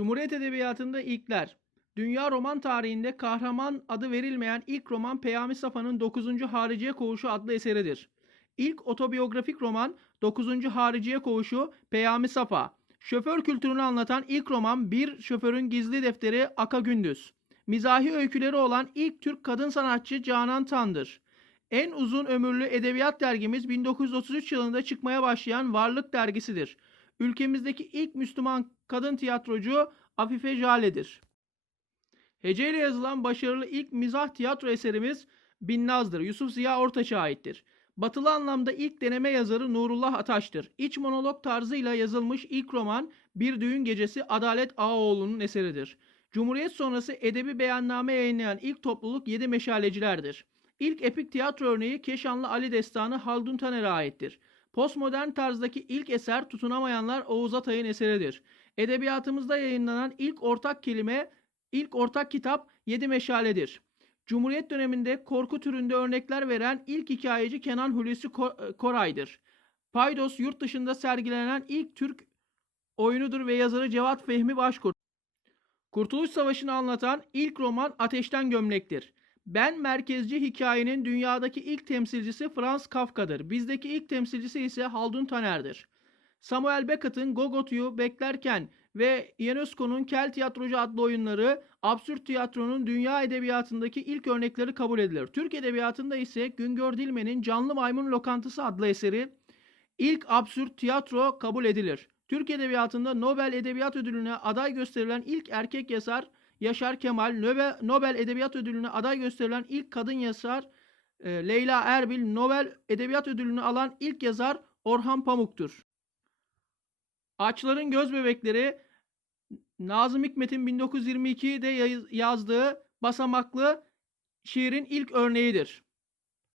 Cumhuriyet Edebiyatı'nda ilkler. Dünya roman tarihinde kahraman adı verilmeyen ilk roman Peyami Safa'nın 9. Hariciye Koğuşu adlı eseridir. İlk otobiyografik roman 9. Hariciye Koğuşu Peyami Safa. Şoför kültürünü anlatan ilk roman Bir Şoförün Gizli Defteri Aka Gündüz. Mizahi öyküleri olan ilk Türk kadın sanatçı Canan Tan'dır. En uzun ömürlü edebiyat dergimiz 1933 yılında çıkmaya başlayan Varlık dergisidir. Ülkemizdeki ilk Müslüman kadın tiyatrocu Afife Jale'dir. Heceyle yazılan başarılı ilk mizah tiyatro eserimiz Binnaz'dır. Yusuf Ziya Ortaç'a aittir. Batılı anlamda ilk deneme yazarı Nurullah Ataş'tır. İç monolog tarzıyla yazılmış ilk roman Bir Düğün Gecesi Adalet Ağaoğlu'nun eseridir. Cumhuriyet sonrası edebi beyanname yayınlayan ilk topluluk Yedi Meşalecilerdir. İlk epik tiyatro örneği Keşanlı Ali Destanı Haldun Taner'e aittir. Postmodern tarzdaki ilk eser Tutunamayanlar Oğuz Atay'ın eseridir. Edebiyatımızda yayınlanan ilk ortak kelime, ilk ortak kitap Yedi Meşaledir. Cumhuriyet döneminde korku türünde örnekler veren ilk hikayeci Kenan Hulusi Ko- Koray'dır. Paydos yurt dışında sergilenen ilk Türk oyunudur ve yazarı Cevat Fehmi Başkurt. Kurtuluş Savaşı'nı anlatan ilk roman Ateşten Gömlek'tir. Ben merkezci hikayenin dünyadaki ilk temsilcisi Franz Kafka'dır. Bizdeki ilk temsilcisi ise Haldun Taner'dir. Samuel Beckett'in Gogot'u beklerken ve Ionesco'nun Kel Tiyatrocu adlı oyunları absürt tiyatronun dünya edebiyatındaki ilk örnekleri kabul edilir. Türk edebiyatında ise Güngör Dilmen'in Canlı Maymun Lokantası adlı eseri ilk absürt tiyatro kabul edilir. Türk edebiyatında Nobel Edebiyat Ödülü'ne aday gösterilen ilk erkek yazar Yaşar Kemal, Nobel, Edebiyat Ödülü'ne aday gösterilen ilk kadın yazar e, Leyla Erbil, Nobel Edebiyat Ödülünü alan ilk yazar Orhan Pamuk'tur. Ağaçların Göz Bebekleri Nazım Hikmet'in 1922'de yaz- yazdığı basamaklı şiirin ilk örneğidir.